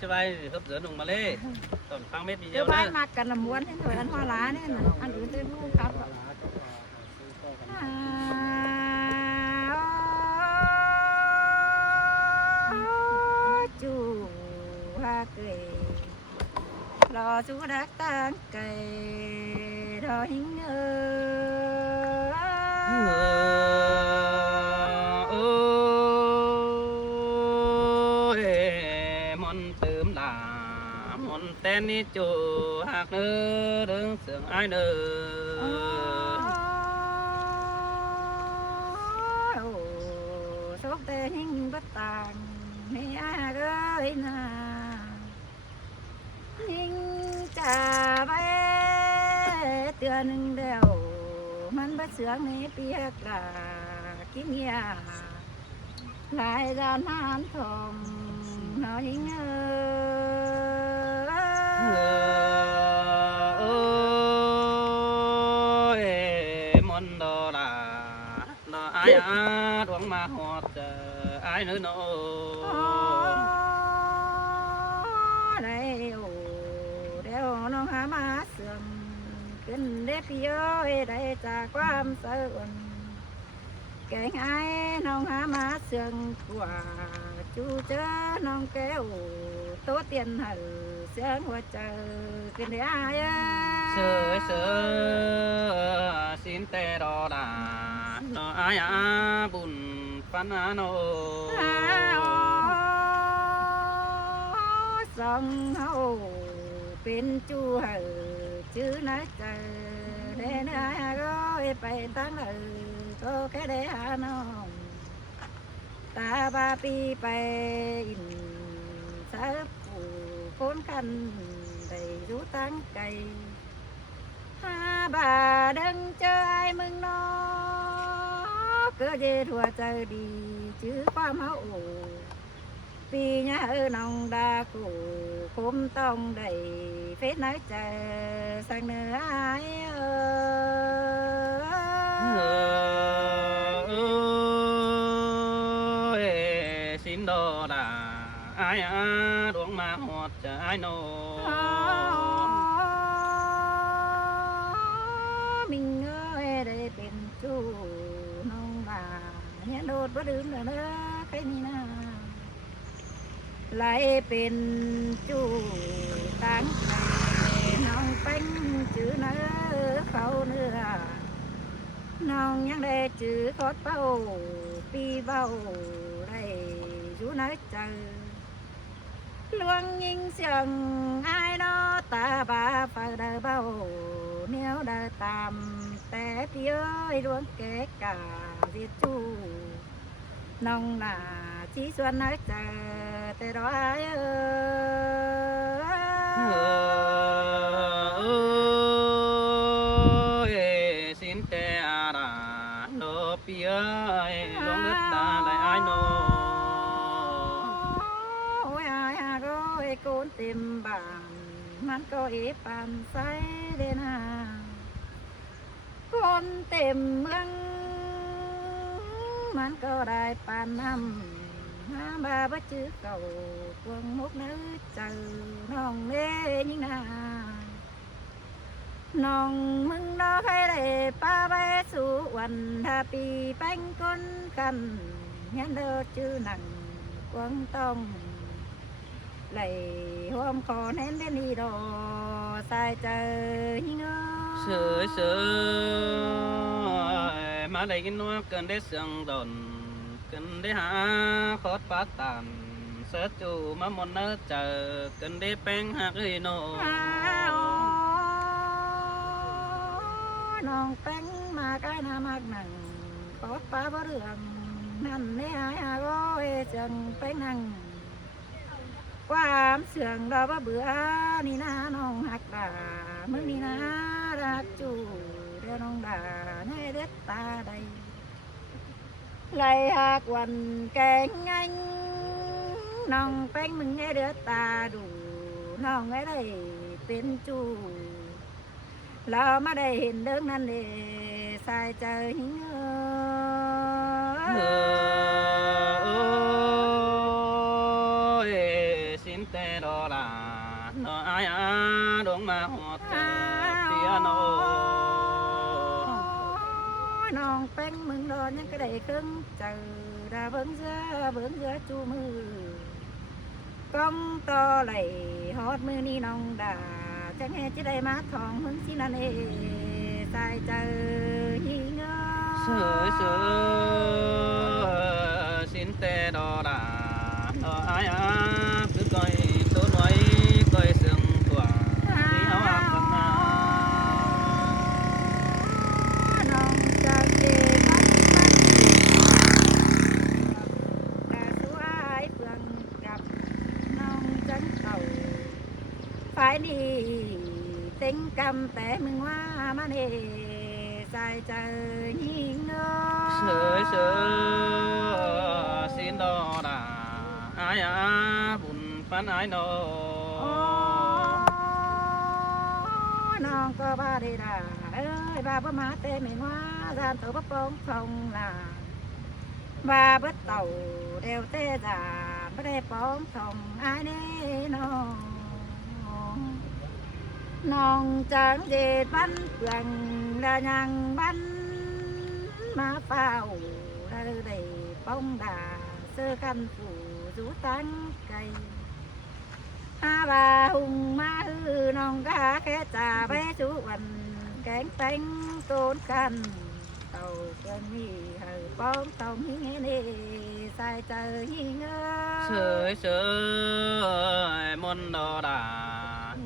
cho bay hấp dẫn đồng mà lê tổng phang mét đi เดี๋ยว nhiều บ้าน nữa มากันละม้วนให้หน่อยอันหัวล้าเนี่ยนะอันอื่นเต้นรู้ครับจูฮาเกยรอจูดักตังเกยรอหิงmón tươm là món tên đi chủ hạc nơ đứng sướng ai nơ số tê hình bất tàn hay ai ơi na hình trà bé tiền đèoมันbất sướng này biết là kinh nhà lại ra man thầm nói món đó là ai á đoán mà hot ai nữa nó đây đeo nó há má sườn kinh đế phía đây trảความsợ cái ai nong há má sườn quả chú chớ nong kéo tốt tiền hở sướng hoa chờ kinh đế ai sơ sơ xin tê đó là nó ai á bùn phan á nó sông hậu bên chú hở chứ nói chờ để nó gói phải tăng hở có cái để hà nông ta ba pi bay sắp phủ phốn khăn đầy rú tăng cây ha bà đừng cho ai mừng nó cứ về thua chờ đi chứ qua máu vì nhà ở nông đa cụ khôm tông đầy phết nói chờ sang nữa ai xin đó là ai á đuống mà hot chờ ai nô mình ơi đâyเป็นchú nông bà nhớ đột bất đứng nữa cái gì nè lạiเป็นchú tăng này nông bánh chữ nỡ khâu nữa nông nhang đây chữ khót bao pi bao đây chú nói chờ luôn nhìn sườn ai đó ta bà phải đời bao nếu đời tạm té phía ơi luôn kể cả việc chú nông là chỉ xuân nói chờ tê đó ai ơi xin tê đã nó phía luôn đất ta lại ai nô ôi ai rồi con tìm bạnมันก็เอปันใสเดนาคนเต็มเมืองมันก็ได้ปานน้ำหาบาบ่จื้อเก่าพวงมุกนึกเจอน้องเล่ยิ่งนาน้องมึงน้อใครได้ป้าไปสู่วันถ้าปีแป้งก้นกันยันเดินจื้อหนังกวางต้องlại hôm còn em đến đi đồ sai trời như sửa sửa mà đây cái nó cần để sương đồn cần để há khót phát tàn sớ chủ mà một nỡ chờ cần để bén hạt hơi nổ non bén mà cái nam mặc nặng có phá bó đường nằm để ai à có chân bén nặngความเสื่องดอกเบื่อนี่นะน้องหักด่ามึงนี่นะรักจูเดี๋ยวน้องด่าให้เด็ดตาใดไล่หักวันแกงไงน้องแป้งมึงให้เด็ดตาดูน้องไม่ได้เป็นจูเราไม่ได้เห็นเรื่องนั้นเลยสายใจหิ้งxin tê đó là nó ai đuông mà họt piano น้องแป้งมึงโดนยังก็ได้ครึ่งเจอดาเบิ้งเสื้อจูมือกล้องต่อไหลฮอดมือนี่น้องด่าจังแห่จะได้มาทองมึงสินั่นเอตายเจอหิง sửa sửa xin tê đó là nó ai cứ coi số nói coi sương tỏa đi áo áo cầm na น้องจะเก็บบันกะสวยเปลืองกับน้องจังเต่าฝ่ายนี้เต็งกำแต่มึงว่ามันเอใจเจอหิง sửa sửa xin đó là ai buồn phán ai nó น้องก็บ้าได้ด่าเอ้ยบ้าบ่มาแต่ไม่ว่าจานตัวบ่ปองทองล่ะบ้าบ่เต่าเดวเต้จ่าบ่ได้ปองทองอายแน่น้องน้องจังเจ็ดบันเปลืองละยังบันมาเฝ้าได้ได้ป้องด่าเสื้อกันผู้สูตั้งไกลอาบาหุงมาฮือน้องกาแค่จ่าไปสุวรรณแกงแตงโกนกันเต่าเกินมีเหือป้องเต่าหิงเน่ใส่เจอหิงsửa sửa môn đó là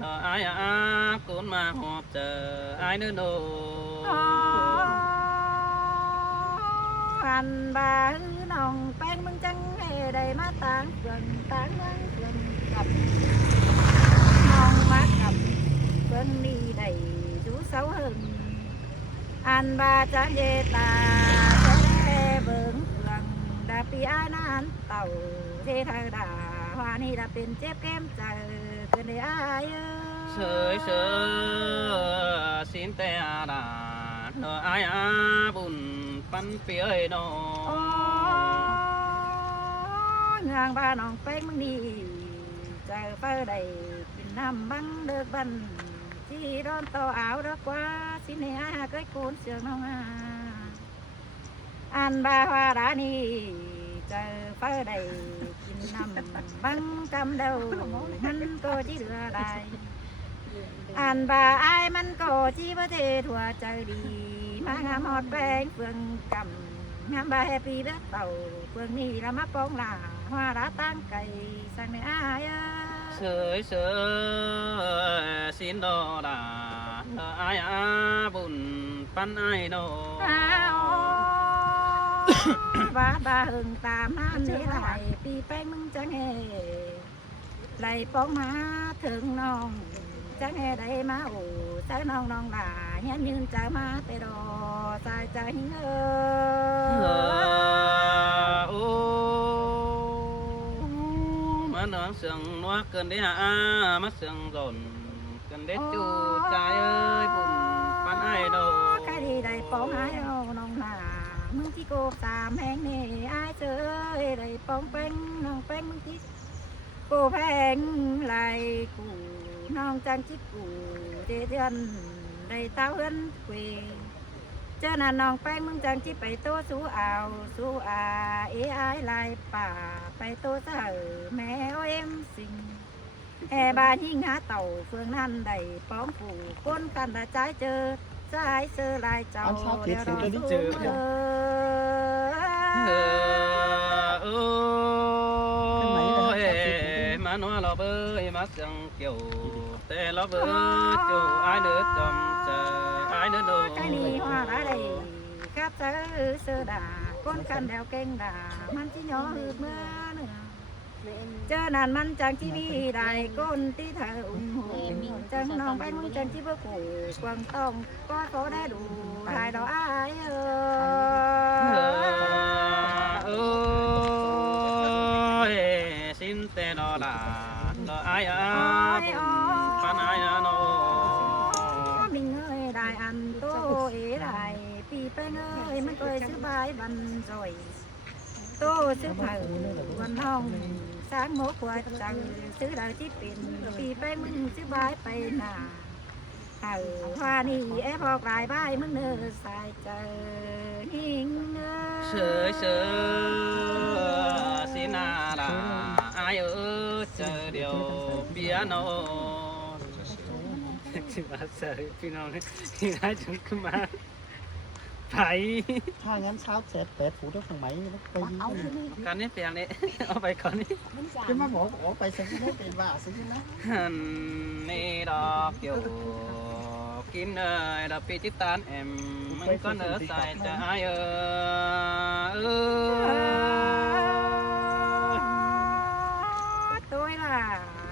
nó ai cũng mà họp chờ ai nữa nô อันบาฮือน้องแป้งมึงจังให้ได้มาต่างเกินต่างเมืองเกินกับน้องมากับเพิ่นนี่ได้ดูเสาหึงอันบาจังเยตาแท้เบิ่งเฟืองดาปีอานานเต่าเทเธอด่าว่านี่ดาเป็นเจ็บแก้มใจเกินได้อาย sửa sửa xin tê là nó ai buồn phán phía nó งางบ้านน้องแป้งมึงดีเจอเป้าได้กินน้ำบังเดือกบันที่ร้อนต่ออ้าวรักว่าสิเนียก็โกนเสือน้องอันบาว่าดานีเจอเป้าได้กินน้ำบังกำเดามันก็จีเดือได้อันบาอายมันก็จีประเทศทั่วใจดีมางามหอดแป้งเฟืองกำงามบาแฮปปี้เด้อเต่าเฟืองนี่ละมาปองลาhoa đã tan cày sang này ai sửa sửa xin đó là nó ai buồn phán ai nó và bà hừng tạm han để lại pi bánh mừng chẳng hề lại bóng má thường non chẳng hề đây má ủ trái non non là nhắn nhưng trái má tê đò trái trái nó sương nó cơn đấy mắt sương dồn cơn đấy chu trai ơi buồn phán ai đâu cái đi đây bóng ai đâu non là mừng chỉ cô tạm hẹn nè ai chơi đây bóng bánh non bánh mừng chỉ cô hẹn lại cụ non trang chiếc cụ để dân đây tao hơn quê cho nênน้องแป้งมึงจังที่ไปโตสู้เอาสู้เอไอลายป่าไปโตเสอแม่เอ็มสิงแอบายิ่งหาเต่าเฟืองนั่นได้ป้องผูก้นกันแต่ใจเจอใจเจอลายเจ้าเดี๋ยวเราสู้mà nó lo bơi mắt sương kiểu tê lo bơi chu ai nữa chồng chờ ai nữa đâu cái này hoa đã đầy cáp sơ đà con khăn đeo kênh đàมันchỉ nhỏ hơn mưa nữa cho nênมันจังที่พี่ได้ก้นที่เธออุ่นหูจังน้องไปมึงจังที่เพื่อขู่กวางต้องก็ขอได้ดูถ่ายดอกอ้ายxin tê đó là nó ai phán ai nó มิงเอ้ยได้อันโตเอ๋ได้ปีแป้งเอ้ยมันเคยซื้อใบบันจอยโตซื้อเผาวันน้อง สร้างโมกหัวใจซื้อดาวที่เป็นปีไปมึงซื้อบายไปหนาว่านี่ไอ้พอกลายบายมึงเนื้อสายเจอหิงเสือเสือสินาดาอายเจอเดียวเบียโนสิมาเสือพี่น้องที่น่าจงขึ้นมาไผ่ ถ้างั้นเช้าเสร็จแปดphủ đó phần mấy nó quay gì nữa กันนี้เตียงนี้เอาไปก่อนนี้ cái má bỏไปสักนิดเป็นว่าสักนิดนะ นี่ดอกอยู่กินเอ้ยดอกปีจิตานเอ็มมันก็เนื้อใส่ใจtôi là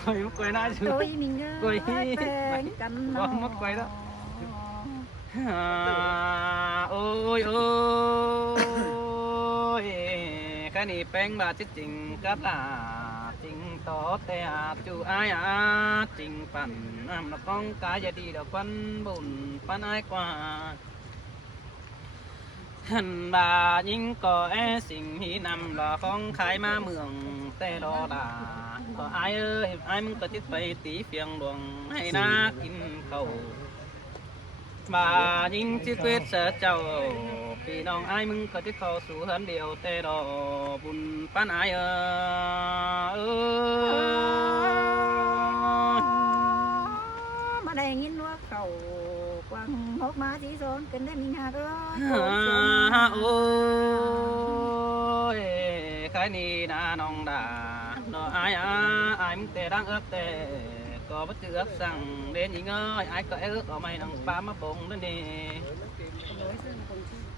คอยมุกไว้หน้าชื่อ tôi mình Quay. tên cành Có mất quay đó. โอ้ยโอ้ยแค่นี้แป้งบาจิจริงกับลาจริงต่อแต่จูอายจริงปั่นน้ำละก้องกายจะดีดอกควันบุญปันอายกว่าหันบายิ่งก่อสิ่งที่นำดอกของขายมาเมืองแต่ดอดาก็อายเอ้ยอายมึงก็จิตไปตีเพียงดวงให้นากินเขาบายิ่งจิตเวทเสือเจ้าพี่น้องอายมึงก็จิตเข้าสู่เฮือนเดียวแต่ดอบุญปันอายmà đây nhìn nước cầu quăng hốt má chỉ son kinh đây mình hà đó โอ้ยใครนี่นาน้องดาดออายมึงแต่ดังเอิบแต่ก็บ่จือสั่งเด่นยิงเอ้ยอายก็เอิบเอาไม่นังปลามาปงนั่นนี่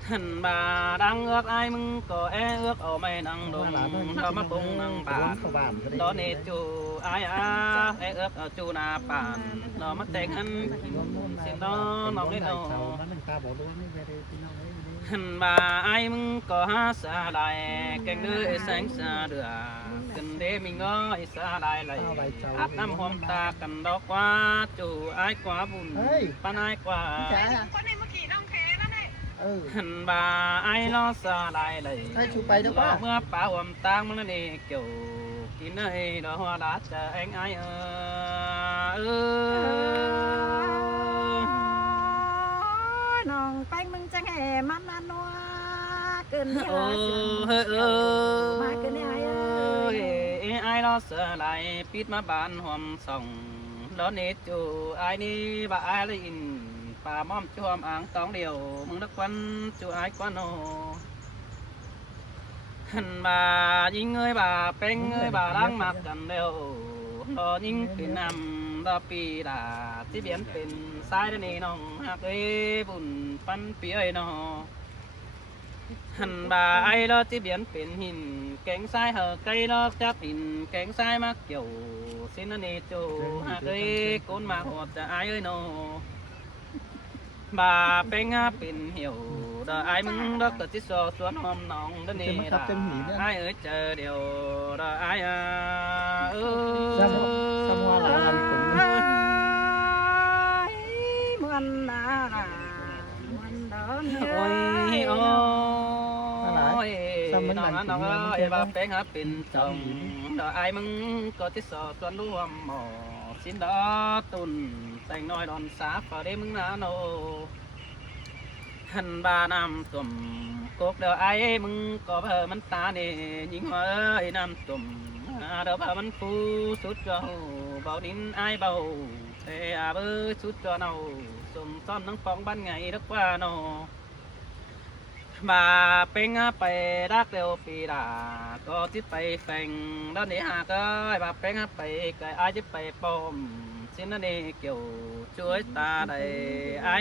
หันบาดังเอิบอายมึงก็เอิบเอาไม่นังดงเอามาปงนังบาดอเนจูอายเอิบเอาจูนาปานดอมาแต่งอันสิน้องน้องนี่น้อง หันบาไอ้มึงก็หาสาลายแกงเนื้อแสงสาเดือกันเดมิงอ้อยสาลายไหลอาบน้ำหอมตากันดอกว่าจู่ไอ้กว่าบุญปานไอ้กว่าหันบาไอ้ล้อสาลายไหลเมื่อป่าหอมตางมันนี่เกี่ยวกินเอ้ดอกหัวดาจะเอ็งไอ้nòng bánh mừng chẳng hề mắt ăn noa cơn đi mà cơn đi ai đó sợ lại biết mà bạn hôm sòng đó nết chủ ai đi bà ai lấy in bà mom cho hôm ăn tóng điều mừng đất quan chủ ai quan hồ hẳn bà dính ơi bà bánh ơi bà đang mặc cần đều đó những cái nằm đó pi đãที่เบียนเป็นสายนี่น้องหักเอ้บุญปันปีเอ้ยน้องหันบ่าไอ้เราที่เบียนเป็นหินแกงสายเหอไก่เราจับหินแกงสายมักเกี่ยวสินนี่จูหักเอ้ก้นมาหดจะไอ้เอ้ยน้องบ่าเป็นเป็นเหี่ยวดอไอ้มึงดอกก็ที่สอสวนหอมน้องเดนี่ด่าไอ้เอ้ยเจอเดียวดอไอ้muôn là muôn đó ôi ôi nó ơi bà bé ngã pin chồng đợi ai mừng có tí sò tuần lúa mỏ xin đó tuần thành nói đòn xá vào đêm mừng ná nô hành ba năm tuần cuộc đời ai mừng có bờ mình ta nè những hoa ơi năm tuần đâu bờ mình phu chút cho bao đến ai bầu thế bơ chút cho nào sum son nắng phong ban ngày đất qua nô màเป็นไปรักเร็วปีดาก็ที่ไปแฝงแล้วนี่หากก็แบบเป็นไปไกลอาจจะไปปมสิ่งนั้นเกี่ยวช่วยตาได้ไอ้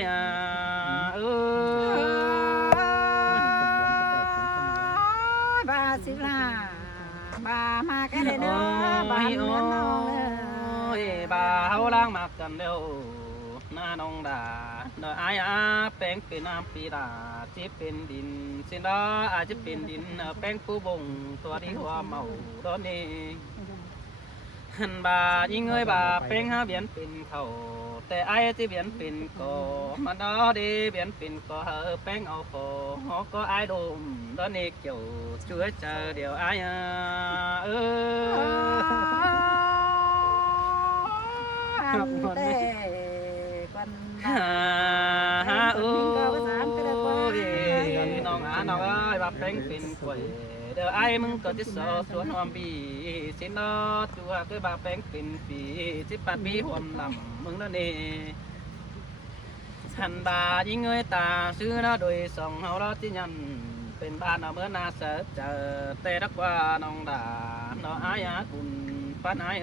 bà xứ là bà mà cái này nữa bà nữa nó bà hậu lang mặc cần đềuนาน้องดาเดอไอ้แป้งเป็นน้ำปีดาที่เป็นดินสินดาอาจจะเป็นดินแป้งผู้บงตัวที่หัวเมาตอนนี้หันบายิ่งเอ้ยบาแป้งหาเบียนเป็นเขา แต่ไอ้ที่เบียนปิ่นก็มันđó đi biểnปิ่นก็hở bánh ao khổ họ có ai đùm đó nè kiểu chúa chờ điều ai à anh tê quan ha ôiน้องน้องเอ้ยบับแป้งปิ่นกล้วยเดี๋ยวไอ้มึงก็จะสอสวนหอมบีสินอจัวก็บับแป้งปิ่นปี18 ปีหอมลำมึงนั่นเองหันบายิงเงยตาซื้อnó đôi sòng hậu đó tí nhân เป็นบ้านเอาเมื่อนาเสดเจอแต่รักว่าน้องด่าน้องอายคุณปันอาย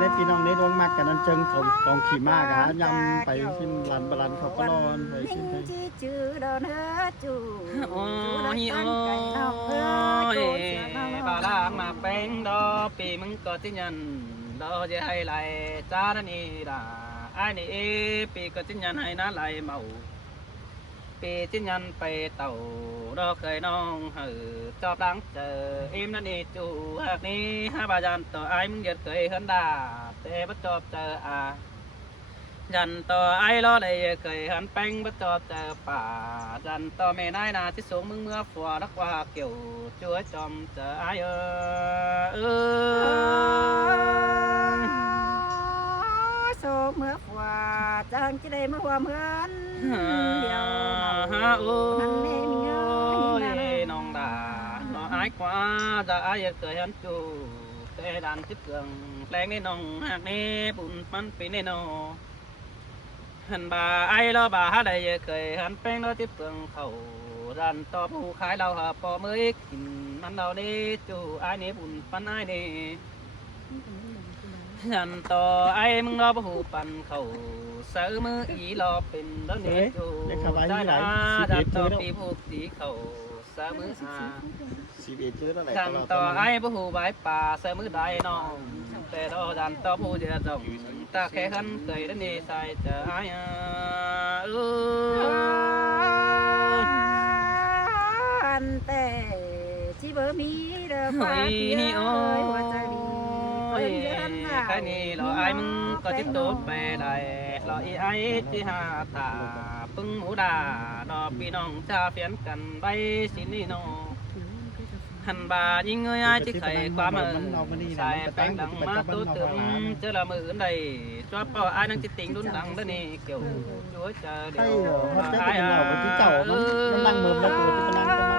ได้พี่น้องได้ดวงมากกันนั่นจึงกองขี่มากอะยำไปขึ้นลันบาลันเขาก็รอนไปขึ้นไป ชื่อดอนเฮจู โอ้ยโอ้ยบาลามาเป็นดอปีมึงก็ที่ยันดอจะให้ไหลจ้านี่ด่าไอ้นี่ปีก็ที่ยันให้น้าไหลเมาปีที่ยันไปเต่าดอเคยน้องหือชอบดังเจออิมนั่นนี่จูหากนี้ฮาบายันต่อไอ้มึงเกิดเคยเห็นด่าแต่บัดชอบเจอยันต่อไอ้ล้อเลยเคยหันแป้งบัดจอบเจอป่ายันต่อแม่นายนาที่สูงมึงเมื่อฝัวนักว่าเกี่ยวช่วยจอมเจอไอ้โซเมื่อฝัวจังจะได้เมื่อฝัวเหมือนเดียวมันเล่นเงย น้องด่าน้องไอ้กว่าจะไอ้เคยหันจูแต่ดันทิพย์เกลืองแรงนี่น้องหากนี่ปุ่นมันปีนี่น้องหันบ่าไอ้ล้อบาได้เคยหันแป้งล้อทิพย์เกลืองเขาดันต่อผู้ขายเราหาปอมือกินมันเรานี่จูไอ้นี่ปุ่นปันไอ้นี่หันต่อไอ้มึงรอผู้ปันเขาเสือมืออีรอเป็นแล้วนี่จูได้ละดันต่อปีผู้ตีเขาเสือมือ11 chứ đó lại ดันต่อไอ้ผู้ใบป่าเสือมือได้น้องแต่เราดันต่อผู้เดียดงตาแค่ขันเคยได้นี่ใส่เจอไอ้อันแต่ที่เบอร์มีเด้อฟ้าเพียเอ้ยหัวใจดีแค่นี้รอไอ้มึงก็จิตโตไปได้รอไอ้ที่หาตาปึ้งหมูดาดอพี่น้องจะเพียนกันไปสินี่น้องหันบายิงเงยที่ไข่ความใส่แป้งดังมาตัวตึงเจอละมืออื่นใดชอบเป่าไอ้นั่งจิตติงรุ่นดังแล้วนี่เกี่ยวช่วยเจอเดี๋ยวไอ้มันนั่งมือแล้วตัวที่มันนั่งก็มา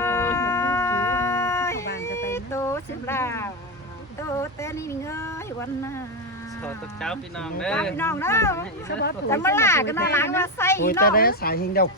โตสิบลาโตแต่นี่เงยวันน่ะ ขอตกเจ้าพี่น้องเด้อ พี่น้องเด้อจะมาล่ากันนะล้างมาใส่ Ôi ta đấy xài hình đâu.